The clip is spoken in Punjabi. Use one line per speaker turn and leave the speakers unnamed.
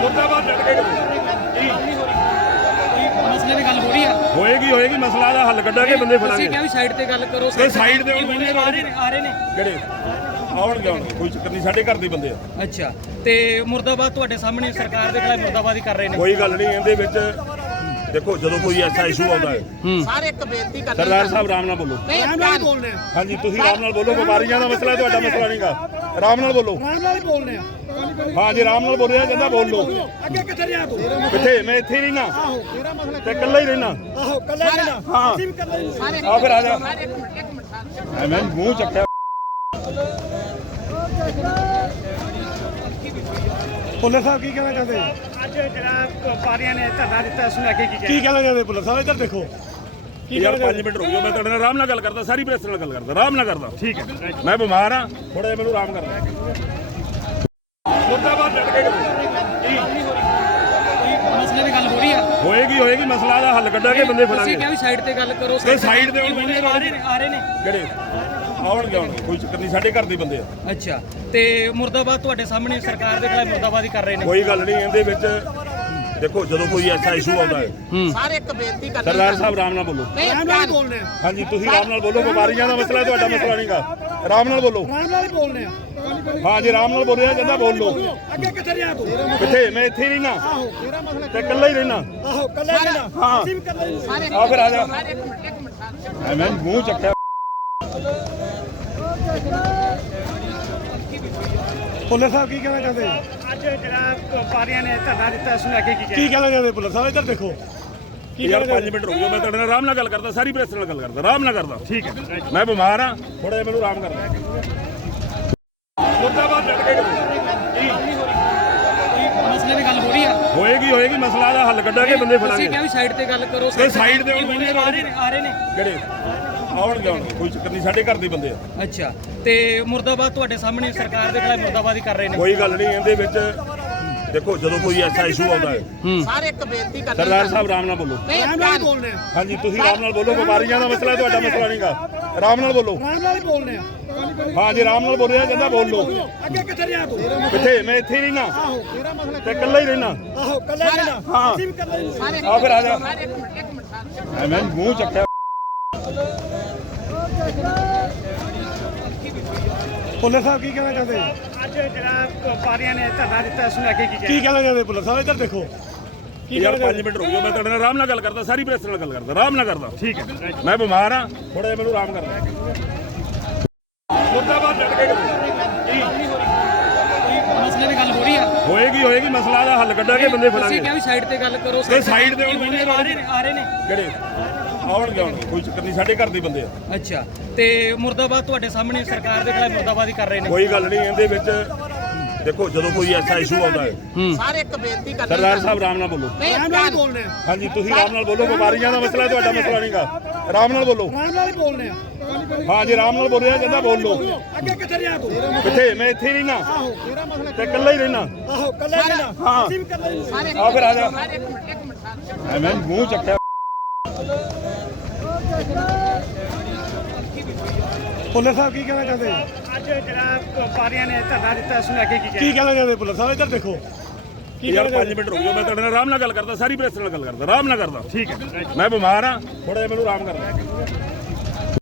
ਮੁਰਦਾਬਾਦ ਡਟ ਕੇ?
ਮਸਲੇ ਦੀ ਗੱਲ ਹੋ ਰਹੀ ਆ।
ਹੋਏਗੀ ਹੋਏਗੀ ਮਸਲਾ ਦਾ ਹੱਲ ਕੱਢਾਂਗੇ ਬੰਦੇ
ਤੁਸੀਂ
ਫੜਾਂਗੇ।
ਕਿਹਾ ਵੀ ਸਾਈਡ ਤੇ ਗੱਲ ਕਰੋ
ਤੇ ਸਾਈਡ ਤੇ ਹੁਣ ਬੰਦੇ
ਆ ਰਹੇ ਨੇ ਆ ਰਹੇ ਨੇ?
ਕਿਹੜੇ? ਆਉਣਗੇ ਆਉਣਗੇ ਕੋਈ ਚੱਕਰ ਨਹੀਂ ਸਾਡੇ ਘਰ ਦੇ ਬੰਦੇ ਆ।
ਅੱਛਾ ਤੇ ਮੁਰਦਾਬਾਦ ਤੁਹਾਡੇ ਸਾਹਮਣੇ ਸਰਕਾਰ ਦੇ ਖਿਲਾਫ ਮੁਰਦਾਬਾਦੀ ਕਰ ਰਹੇ ਨੇ।
ਕੋਈ ਗੱਲ ਨਹੀਂ ਇਹਦੇ ਵਿੱਚ ਦੇਖੋ ਜਦੋਂ ਕੋਈ ਐਸਾ ਇਸ਼ੂ ਆਉਂਦਾ ਹੈ।
ਸਾਰੇ ਇੱਕ ਬੇਨਤੀ ਕਰਨੀ
ਸਰਦਾਰ ਸਾਹਿਬ ਆਰਾਮ ਨਾਲ ਬੋਲੋ।
ਨਹੀਂ
ਹਾਂਜੀ ਤੁਸੀਂ ਆਰਾਮ ਨਾਲ ਬੋਲੋ ਬਿਮਾਰੀਆਂ ਦਾ ਮਸਲਾ ਤੁਹਾਡਾ ਮਸਲਾ ਨਹੀਂਗਾ। ਆਰਾਮ ਨਾਲ ਬੋਲੋ।
ਰਾਮ ਨਾਲ ਹੀ ਬੋਲਨੇ ਆ।
ਹਾਂ ਜੀ ਆਰਾਮ ਨਾਲ ਬੋਲਿਆ ਜਾਂਦਾ ਬੋਲ ਲਓ।
ਅੱਗੇ ਕਿੱਥੇ ਰਿਹਾ ਤੂੰ?
ਕਿੱਥੇ? ਮੈਂ ਇੱਥੇ ਹੀ ਰਹਿਣਾ
ਤੇਰਾ ਮਸਲਾ
ਤੇ ਇਕੱਲਾ ਹੀ ਰਹਿਣਾ
ਆਹੋ ਕੱਲਾ ਹੀ ਰਹਿਣਾ
ਹਾਂ।
ਅਸੀਂ ਵੀ ਕੱਲਾ ਹੀ
ਸਾਰੇ
ਆ ਫਿਰ ਆ ਜਾ।
ਸਾਰੇ ਇੱਕ ਮਿੰਟ ਇੱਕ ਮਿੰਟ
ਐਵੇਂ ਮੂੰਹ ਚੱਕਿਆ।
ਪੁਲਿਸ ਸਾਹਿਬ ਕੀ ਕਹਿਣਾ ਚਾਹੁੰਦੇ?
ਅੱਜ ਜਿਹੜਾ ਪਾਰੀਆਂ ਨੇ ਧਰਨਾ ਦਿੱਤਾ ਉਸ ਨੂੰ ਅੱਗੇ ਕੀ
ਕੀ ਕਹਿਣਾ? ਚਾਹੁੰਦੇ ਪੁਲਿਸ ਸਾਹਿਬ? ਇੱਧਰ ਦੇਖੋ।
ਯਾਰ
ਕਹਿਣਾ
5 ਮਿੰਟ ਰੁਕ ਜਾਓ ਮੈਂ ਤੁਹਾਡੇ ਨਾਲ ਆਰਾਮ ਨਾਲ ਗੱਲ ਕਰਦਾ ਸਾਰੀ ਪ੍ਰੈਸ ਨਾਲ ਗੱਲ ਕਰਦਾ ਆਰਾਮ ਨਾਲ ਕਰਦਾ। ਠੀਕ ਹੈ ਮੈਂ ਬਿਮਾਰ ਆ ਥੋੜਾ ਜਿਹਾ ਮੈਨੂੰ ਆਰਾਮ ਕਰਦਾ ਮੁਰਦਾਬਾਦ ਡਟ ਕੇ
ਮਸਲੇ ਦੀ ਗੱਲ ਹੋ ਰਹੀ ਆ?
ਹੋਏਗੀ ਹੋਏਗੀ ਮਸਲਾ ਦਾ ਹੱਲ ਕੱਢਾਂਗੇ ਬੰਦੇ
ਤੁਸੀਂ
ਫੜਾਂਗੇ
ਕਿਹਾ ਵੀ ਸਾਈਡ ਤੇ ਗੱਲ ਕਰੋ
ਤੇ ਸਾਈਡ ਤੇ ਹੁਣ ਬੰਦੇ
ਆ ਰਹੇ ਨੇ ਆ ਰਹੇ ਨੇ।
ਕਿਹੜੇ? ਆਉਣਗੇ ਆਉਣਗੇ ਕੋਈ ਚੱਕਰ ਨਹੀਂ ਸਾਡੇ ਘਰ ਦੇ ਬੰਦੇ ਆ।
ਅੱਛਾ ਤੇ ਮੁਰਦਾਬਾਦ ਤੁਹਾਡੇ ਸਾਹਮਣੇ ਸਰਕਾਰ ਦੇ ਖਿਲਾਫ ਮੁਰਦਾਬਾਦੀ ਕਰ ਰਹੇ ਨੇ।
ਕੋਈ ਗੱਲ ਨਹੀਂ ਇਹਦੇ ਵਿੱਚ ਦੇਖੋ ਜਦੋਂ ਕੋਈ ਐਸਾ ਇਸ਼ੂ ਆਉਂਦਾ ਹੈ।
ਸਾਰੇ ਇੱਕ ਬੇਨਤੀ ਕਰਨੀ
ਸਰਦਾਰ ਸਾਹਿਬ ਆਰਾਮ ਨਾਲ ਬੋਲੋ।
ਨਹੀਂ
ਰਾਮ ਨਾਲ ਬੋਲਨੇ ਆ।
ਹਾਂਜੀ ਤੁਸੀਂ ਆਰਾਮ ਨਾਲ ਬੋਲੋ ਬਿਮਾਰੀਆਂ ਦਾ ਮਸਲਾ ਤੁਹਾਡਾ ਮਸਲਾ ਨਹੀਂਗਾ ਆਰਾਮ ਨਾਲ ਬੋਲੋ।
ਰਾਮ ਨਾਲ ਹੀ ਬੋਲਨੇ ਆ।
ਹਾਂ ਜੀ ਆਰਾਮ ਨਾਲ ਬੋਲਿਆ ਜਾਂਦਾ ਬੋਲ ਲਓ।
ਅੱਗੇ ਕਿੱਥੇ ਰਿਹਾ ਤੂੰ?
ਕਿੱਥੇ? ਮੈਂ ਇੱਥੇ ਹੀ ਰਹਿਣਾ
ਤੇਰਾ ਮਸਲਾ
ਤੇ ਇਕੱਲਾ ਹੀ ਰਹਿਣਾ
ਆਹੋ ਕੱਲਾ ਹੀ ਰਹਿਣਾ
ਹਾਂ।
ਅਸੀਂ ਵੀ ਕੱਲਾ ਹੀ
ਸਾਰੇ
ਆ ਫਿਰ ਆ ਜਾ।
ਸਾਰੇ ਇੱਕ ਮਿੰਟ ਇੱਕ ਮਿੰਟ
ਐਵੇਂ ਮੂੰਹ ਚੱਕਿਆ।
ਪੁਲਿਸ ਸਾਹਿਬ ਕੀ ਕਹਿਣਾ ਚਾਹੁੰਦੇ?
ਅੱਜ ਜਿਹੜਾ ਪਾਰੀਆਂ ਨੇ ਧਰਨਾ ਦਿੱਤਾ ਉਸ ਨੂੰ ਅੱਗੇ ਕੀ
ਕੀ ਕਹਿਣਾ ਚਾਹੁੰਦੇ ਪੁਲਿਸ ਸਾਹਿਬ? ਇੱਧਰ ਦੇਖੋ।
ਯਾਰ
ਕਹਿਣਾ
5 ਮਿੰਟ ਰੁਕ ਜਾਓ ਮੈਂ ਤੁਹਾਡੇ ਨਾਲ ਆਰਾਮ ਨਾਲ ਗੱਲ ਕਰਦਾ ਸਾਰੀ ਪ੍ਰੈਸ ਨਾਲ ਗੱਲ ਕਰਦਾ ਆਰਾਮ ਨਾਲ ਕਰਦਾ। ਠੀਕ ਹੈ ਮੈਂ ਬਿਮਾਰ ਆ ਥੋੜਾ ਜਿਹਾ ਮੈਨੂੰ ਆਰਾਮ ਕਰਦਾ ਮੁਰਦਾਬਾਦ ਡਟ ਕੇ
ਮਸਲੇ ਦੀ ਗੱਲ ਹੋ ਰਹੀ ਆ?
ਹੋਏਗੀ ਹੋਏਗੀ ਮਸਲਾ ਦਾ ਹੱਲ ਕੱਢਾਂਗੇ ਬੰਦੇ
ਤੁਸੀਂ
ਫੜਾਂਗੇ।
ਕਿਹਾ ਵੀ ਸਾਈਡ ਤੇ ਗੱਲ ਕਰੋ
ਸਾਈਡ ਤੇ
ਆ ਰਹੇ ਨੇ।
ਕਿਹੜੇ? ਆਉਣਗੇ ਆਉਣਗੇ ਕੋਈ ਚੱਕਰ ਨਹੀਂ ਸਾਡੇ ਘਰ ਦੇ ਬੰਦੇ ਆ।
ਅੱਛਾ ਤੇ ਮੁਰਦਾਬਾਦ ਤੁਹਾਡੇ ਸਾਹਮਣੇ ਸਰਕਾਰ ਦੇ ਖਿਲਾਫ ਮੁਰਦਾਬਾਦੀ ਕਰ ਰਹੇ ਨੇ?
ਕੋਈ ਗੱਲ ਨਹੀਂ ਇਹਦੇ ਵਿੱਚ ਦੇਖੋ ਜਦੋਂ ਕੋਈ ਐਸਾ ਇਸ਼ੂ ਆਉਂਦਾ ਹੈ
ਸਾਰੇ ਇੱਕ ਬੇਨਤੀ ਕਰਨੀ
ਸਰਦਾਰ ਸਾਹਿਬ ਆਰਾਮ ਨਾਲ ਬੋਲੋ।
ਨਹੀਂ
ਰਾਮ ਨਾਲ ਆ।
ਹਾਂਜੀ ਤੁਸੀਂ ਆਰਾਮ ਨਾਲ ਬੋਲੋ ਬਿਮਾਰੀਆਂ ਦਾ ਮਸਲਾ ਤੁਹਾਡਾ ਮਸਲਾ ਨਹੀਂਗਾ ਆਰਾਮ ਨਾਲ ਬੋਲੋ।
ਰਾਮ ਨਾਲ ਹੀ ਬੋਲਨੇ ਆ।
ਹਾਂ ਜੀ ਆਰਾਮ ਨਾਲ ਬੋਲਿਆ ਜਾਂਦਾ ਬੋਲ ਲਓ।
ਅੱਗੇ ਕਿੱਥੇ ਰਿਹਾ ਤੂੰ?
ਕਿੱਥੇ? ਮੈਂ ਇੱਥੇ ਹੀ ਰਹਿਣਾ ਤੇ ਇਕੱਲਾ ਹੀ ਰਹਿਣਾ
ਆਹੋ ਕੱਲਾ ਹੀ ਰਹਿਣਾ
ਹਾਂ।
ਅਸੀਂ ਵੀ ਕੱਲਾ ਹੀ
ਸਾਰੇ
ਆ ਫਿਰ ਆ ਜਾ।
ਸਾਰੇ ਇੱਕ ਮਿੰਟ ਇੱਕ ਮਿੰਟ।
ਐਵੇਂ ਮੂੰਹ ਚੱਕਿਆ।
ਪੁਲਿਸ ਸਾਹਿਬ ਕੀ ਕਹਿਣਾ ਚਾਹੁੰਦੇ?
ਅੱਜ ਜਿਹੜਾ ਪਾਰੀਆਂ ਨੇ ਧਰਨਾ ਦਿੱਤਾ ਉਸ ਨੂੰ ਅੱਗੇ ਕੀ
ਕੀ ਕਹਿਣਾ ਚਾਹੁੰਦੇ ਪੁਲਿਸ ਸਾਹਿਬ? ਇੱਧਰ ਦੇਖੋ। ਕੀ
ਯਾਰ
ਕਹਿਣਾ
5 ਮਿੰਟ ਰੁਕ ਜਾਓ ਮੈਂ ਤੁਹਾਡੇ ਨਾਲ ਆਰਾਮ ਨਾਲ ਗੱਲ ਕਰਦਾ ਸਾਰੀ ਪ੍ਰੈਸ ਨਾਲ ਗੱਲ ਕਰਦਾ ਆਰਾਮ ਨਾਲ ਕਰਦਾ। ਠੀਕ ਹੈ। ਮੈਂ ਬਿਮਾਰ ਆ ਥੋੜਾ ਜਿਹਾ ਮੈਨੂੰ ਆਰਾਮ ਕਰਦਾ ਮੁਰਦਾਬਾਦ ਡਟ ਕੇ
ਮਸਲੇ ਦੀ ਗੱਲ ਹੋ ਰਹੀ ਆ।
ਹੋਏਗੀ ਹੋਏਗੀ ਮਸਲਾ ਦਾ ਹੱਲ ਕੱਢਾਂਗੇ ਬੰਦੇ
ਤੁਸੀਂ
ਫੜਾਂਗੇ
ਕਿਹਾ ਵੀ ਸਾਈਡ ਤੇ ਗੱਲ ਕਰੋ
ਸਾਈਡ ਤੇ ਹੁਣ
ਆ ਰਹੇ ਨੇ।
ਕਿਹੜੇ? ਆਉਣਗੇ ਆਉਣਗੇ ਕੋਈ ਚੱਕਰ ਨਹੀਂ ਸਾਡੇ ਘਰ ਦੇ ਬੰਦੇ ਆ।
ਅੱਛਾ ਤੇ ਮੁਰਦਾਬਾਦ ਤੁਹਾਡੇ ਸਾਹਮਣੇ ਸਰਕਾਰ ਦੇ ਖਿਲਾਫ ਮੁਰਦਾਬਾਦੀ ਕਰ ਰਹੇ ਨੇ?
ਕੋਈ ਗੱਲ ਨਹੀਂ ਇਹਦੇ ਵਿੱਚ ਦੇਖੋ ਜਦੋਂ ਕੋਈ ਐਸਾ ਇਸ਼ੂ ਆਉਂਦਾ ਹੈ।
ਸਾਰੇ ਇੱਕ ਬੇਨਤੀ ਕਰਨੀ
ਸਰਦਾਰ ਸਾਹਿਬ ਆਰਾਮ ਨਾਲ ਬੋਲੋ।
ਨਹੀਂ
ਰਾਮ ਨਾਲ ਹੀ
ਨਾਲ
ਬੋਲਨੇ ਆ।
ਹਾਂਜੀ ਤੁਸੀਂ ਆਰਾਮ ਨਾਲ ਬੋਲੋ ਬਿਮਾਰੀਆਂ ਦਾ ਮਸਲਾ ਤੁਹਾਡਾ ਮਸਲਾ ਨਹੀਂਗਾ ਆਰਾਮ ਨਾਲ ਬੋਲੋ।
ਰਾਮ ਨਾਲ ਹੀ ਬੋਲਨੇ ਆ।
ਹਾਂ ਜੀ ਆਰਾਮ ਨਾਲ ਬੋਲਿਆ ਜਾਂਦਾ ਬੋਲ ਲਓ।
ਅੱਗੇ ਕਿੱਥੇ ਰਿਹਾ ਤੂੰ?
ਕਿੱਥੇ? ਮੈਂ ਇੱਥੇ ਹੀ ਰਹਿਣਾ
ਤੇਰਾ ਮਸਲਾ
ਤੇ ਇਕੱਲਾ ਹੀ ਰਹਿਣਾ
ਆਹੋ ਕੱਲਾ ਹੀ ਰਹਿਣਾ
ਹਾਂ।
ਅਸੀਂ ਵੀ ਕੱਲਾ ਹੀ
ਸਾਰੇ
ਆ ਫਿਰ ਆ ਜਾ। ਐਵੇਂ ਮੂੰਹ ਚੱਕਿਆ।
ਪੁਲਿਸ ਸਾਹਿਬ ਕੀ ਕਹਿਣਾ ਚਾਹੁੰਦੇ?
ਅੱਜ ਜਿਹੜਾ ਪਾਰੀਆਂ ਨੇ ਧਰਨਾ ਦਿੱਤਾ ਨੂੰ ਅੱਗੇ ਕੀ
ਕੀ ਕਹਿਣਾ ਚਾਹੁੰਦੇ ਪੁਲਿਸ ਸਾਹਿਬ? ਇੱਧਰ ਦੇਖੋ। ਕੀ
ਯਾਰ
ਕਹਿਣਾ
5 ਮਿੰਟ ਰੁਕ ਜਾਓ ਮੈਂ ਤੁਹਾਡੇ ਨਾਲ ਆਰਾਮ ਨਾਲ ਗੱਲ ਕਰਦਾ ਸਾਰੀ ਪ੍ਰੈਸ ਨਾਲ ਗੱਲ ਕਰਦਾ ਆਰਾਮ ਨਾਲ ਕਰਦਾ। ਠੀਕ ਹੈ। ਮੈਂ ਬਿਮਾਰ ਆ ਥੋੜਾ ਜਿਹਾ ਮੈਨੂੰ ਆਰਾਮ ਕਰਦਾ